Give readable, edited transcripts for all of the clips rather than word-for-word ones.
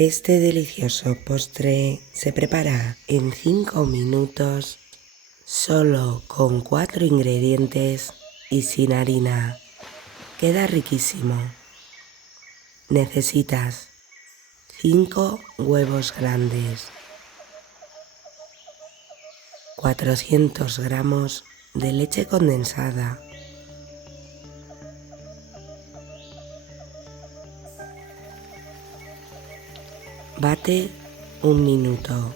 Este delicioso postre se prepara en 5 minutos solo con 4 ingredientes y sin harina. Queda riquísimo. Necesitas 5 huevos grandes, 400 gramos de leche condensada, bate 1 minuto.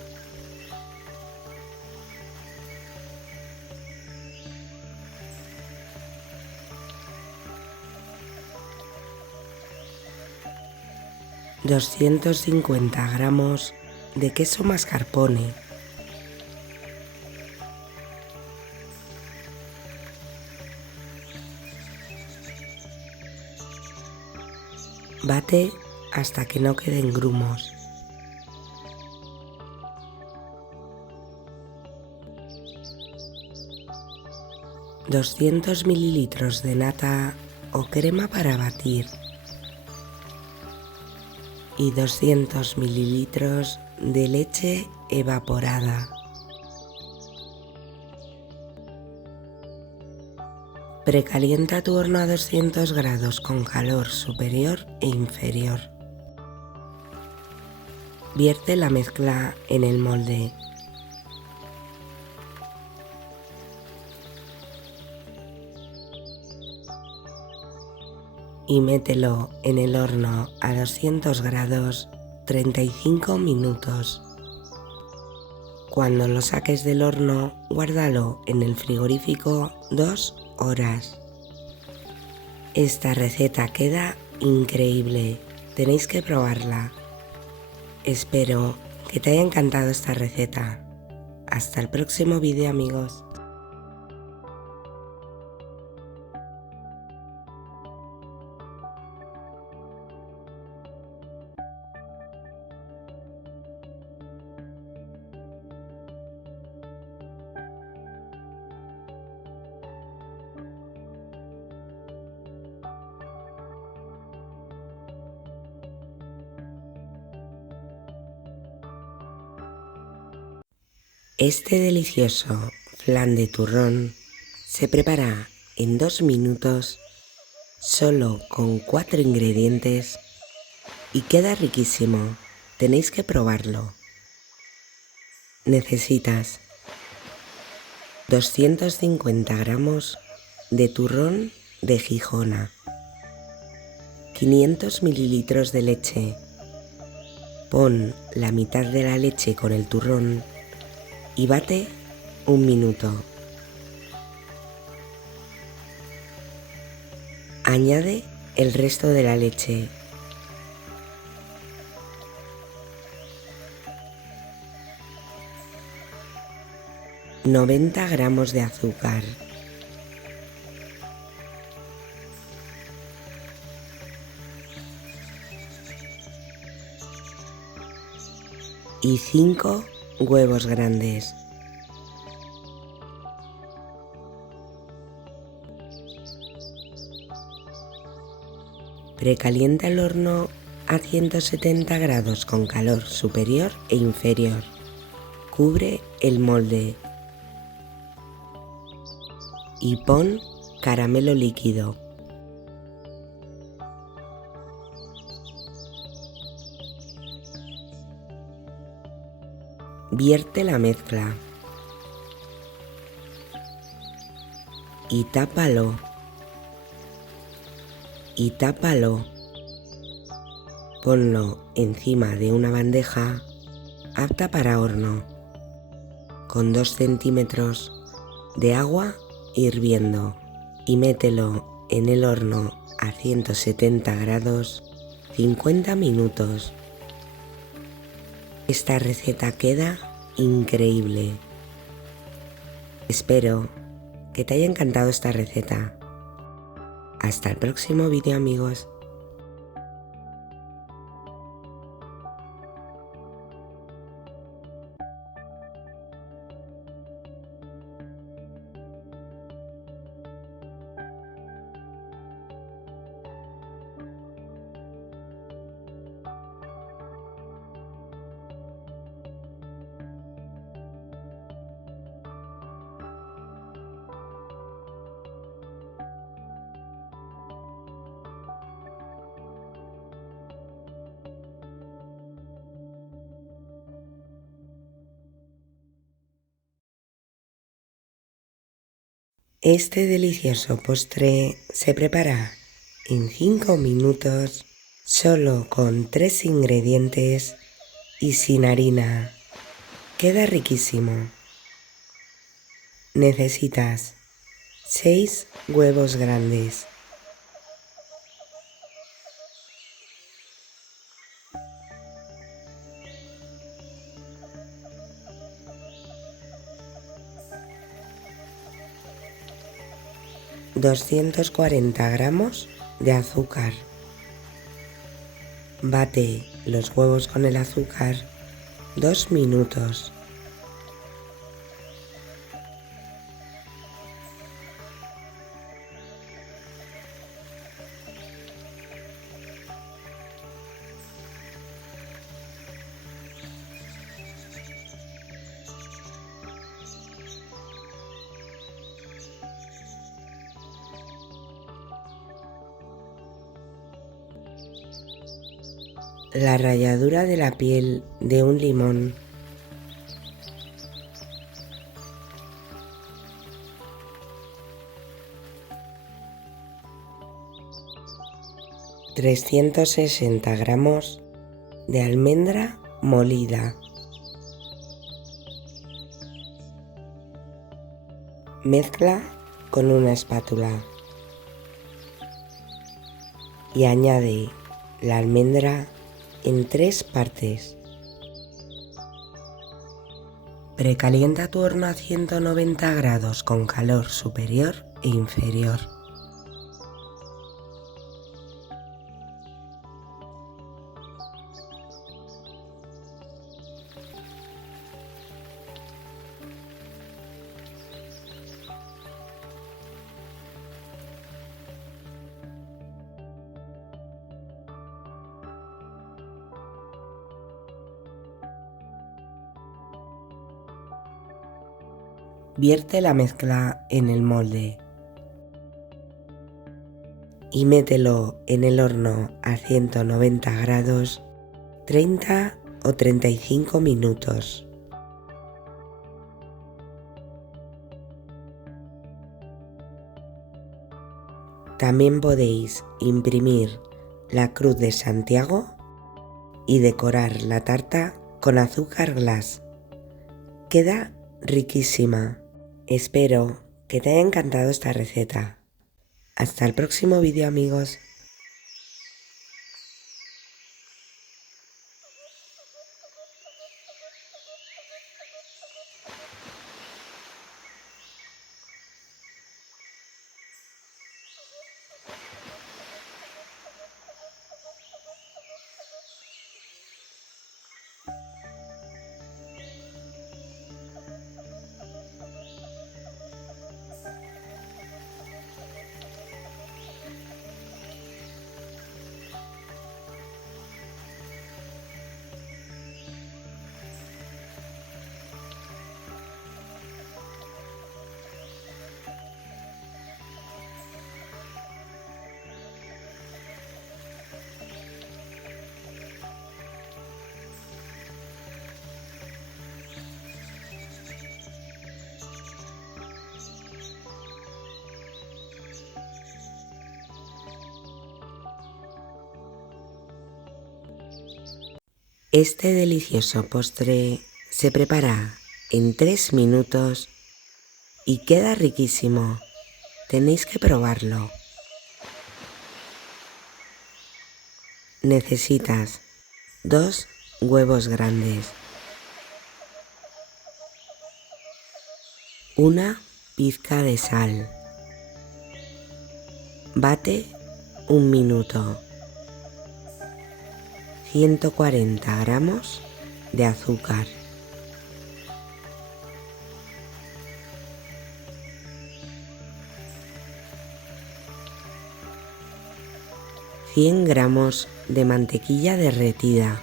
...250 gramos de queso mascarpone, bate hasta que no queden grumos. ...200 mililitros de nata o crema para batir y 200 mililitros de leche evaporada. Precalienta tu horno a 200 grados con calor superior e inferior. Vierte la mezcla en el molde. Y mételo en el horno a 200 grados 35 minutos. Cuando lo saques del horno, guárdalo en el frigorífico 2 horas. Esta receta queda increíble, tenéis que probarla. Espero que te haya encantado esta receta. Hasta el próximo vídeo, amigos. Este delicioso flan de turrón se prepara en 2 minutos solo con 4 ingredientes y queda riquísimo. Tenéis que probarlo. Necesitas 250 gramos de turrón de Gijona, 500 mililitros de leche. Pon la mitad de la leche con el turrón y bate 1 minuto. Añade el resto de la leche. ...90 gramos de azúcar. Y 5 huevos grandes. Precalienta el horno a 170 grados con calor superior e inferior. Cubre el molde y pon caramelo líquido. Vierte la mezcla y tápalo. Ponlo encima de una bandeja apta para horno con 2 centímetros de agua hirviendo y mételo en el horno a 170 grados 50 minutos. Esta receta queda increíble. Espero que te haya encantado esta receta. Hasta el próximo vídeo, amigos. Este delicioso postre se prepara en 5 minutos solo con 3 ingredientes y sin harina. Queda riquísimo. Necesitas 6 huevos grandes, 240 gramos de azúcar. Bate los huevos con el azúcar 2 minutos. La ralladura de la piel de un limón, ...360 gramos de almendra molida. Mezcla con una espátula y añade la almendra en 3 partes. Precalienta tu horno a 190 grados con calor superior e inferior. Vierte la mezcla en el molde y mételo en el horno a 190 grados 30 o 35 minutos. También podéis imprimir la Cruz de Santiago y decorar la tarta con azúcar glass. Queda riquísima. Espero que te haya encantado esta receta. Hasta el próximo vídeo, amigos. Este delicioso postre se prepara en 3 minutos y queda riquísimo. Tenéis que probarlo. Necesitas 2 huevos grandes, una pizca de sal. Bate 1 minuto. 140 gramos de azúcar. ...100 gramos de mantequilla derretida.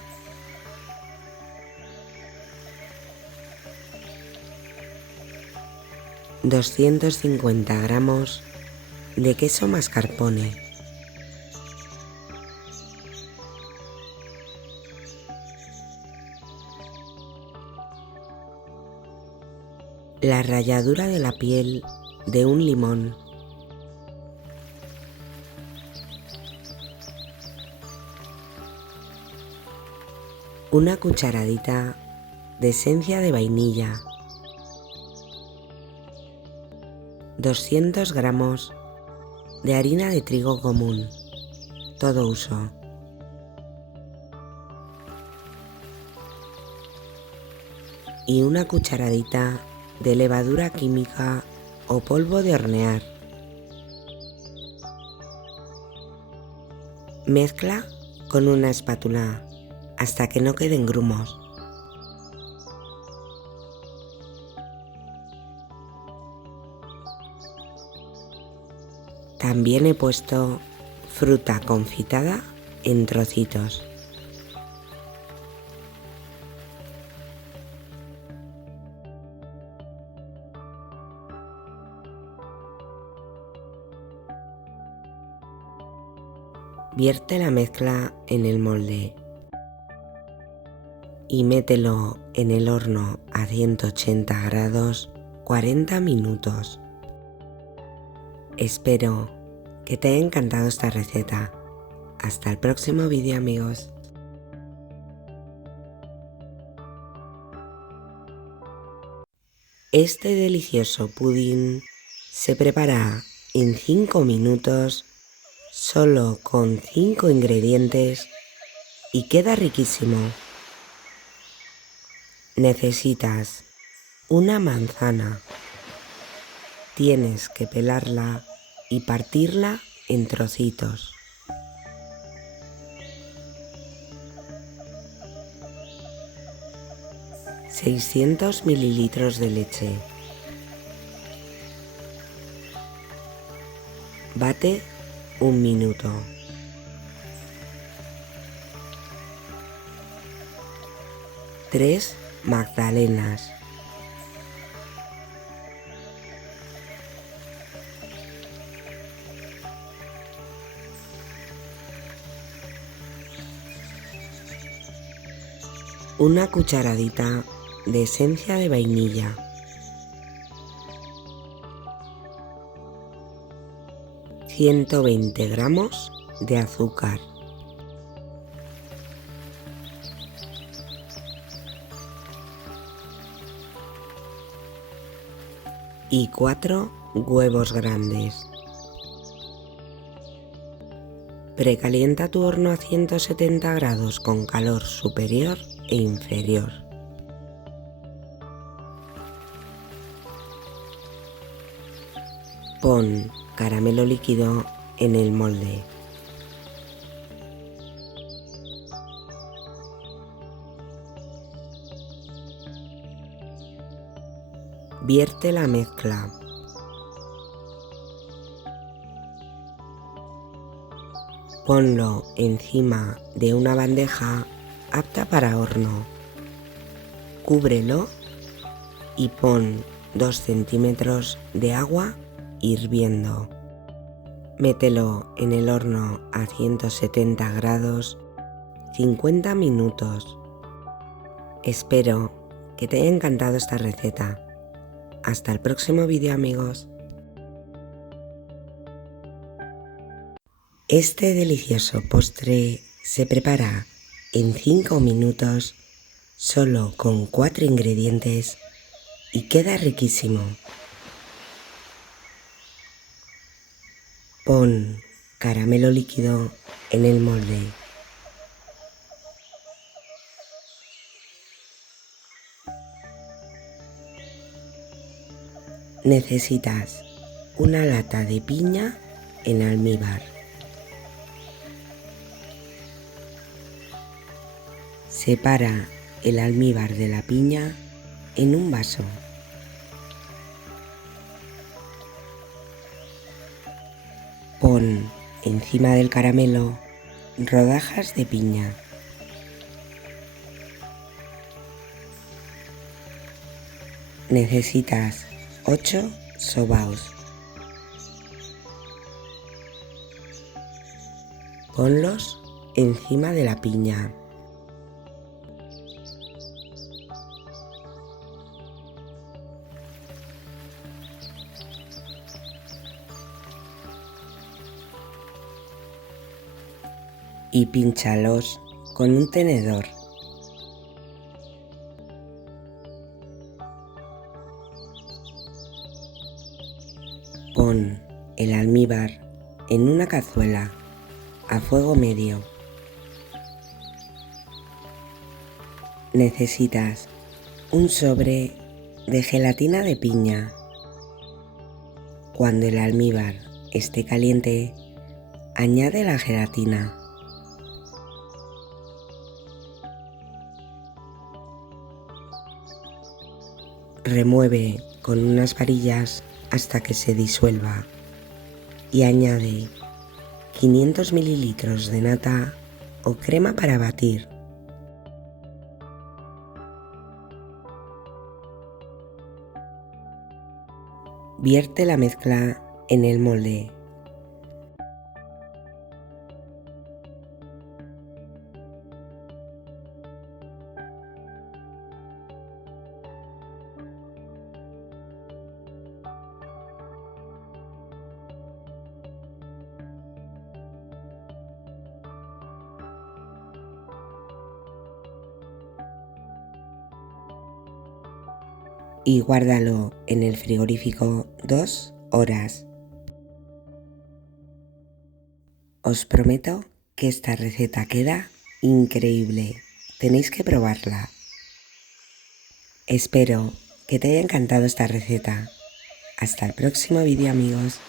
...250 gramos de queso mascarpone. La ralladura de la piel de un limón. Una cucharadita de esencia de vainilla. 200 gramos de harina de trigo común, todo uso. Y una cucharadita de levadura química o polvo de hornear. Mezcla con una espátula hasta que no queden grumos. También he puesto fruta confitada en trocitos. Vierte la mezcla en el molde y mételo en el horno a 180 grados 40 minutos. Espero que te haya encantado esta receta. Hasta el próximo vídeo, amigos. Este delicioso pudín se prepara en 5 minutos solo con 5 ingredientes y queda riquísimo. Necesitas una manzana. Tienes que pelarla y partirla en trocitos. ...600 mililitros de leche. Bate 1 minuto. Tres magdalenas. Una cucharadita de esencia de vainilla. ...120 gramos de azúcar. Y 4 huevos grandes. Precalienta tu horno a 170 grados con calor superior e inferior. Pon caramelo líquido en el molde. Vierte la mezcla. Ponlo encima de una bandeja apta para horno. Cúbrelo y pon 2 centímetros de agua hirviendo. Mételo en el horno a 170 grados 50 minutos. Espero que te haya encantado esta receta. Hasta el próximo vídeo, amigos. Este delicioso postre se prepara en 5 minutos solo con 4 ingredientes y queda riquísimo. Pon caramelo líquido en el molde. Necesitas una lata de piña en almíbar. Separa el almíbar de la piña en un vaso. Pon encima del caramelo rodajas de piña. Necesitas 8 sobaos. Ponlos encima de la piña. y pínchalos con un tenedor. Pon el almíbar en una cazuela a fuego medio. Necesitas un sobre de gelatina de piña. Cuando el almíbar esté caliente, añade la gelatina. Remueve con unas varillas hasta que se disuelva y añade 500 mililitros de nata o crema para batir. Vierte la mezcla en el molde. Y guárdalo en el frigorífico 2 horas. Os prometo que esta receta queda increíble. Tenéis que probarla. Espero que te haya encantado esta receta. Hasta el próximo vídeo, amigos.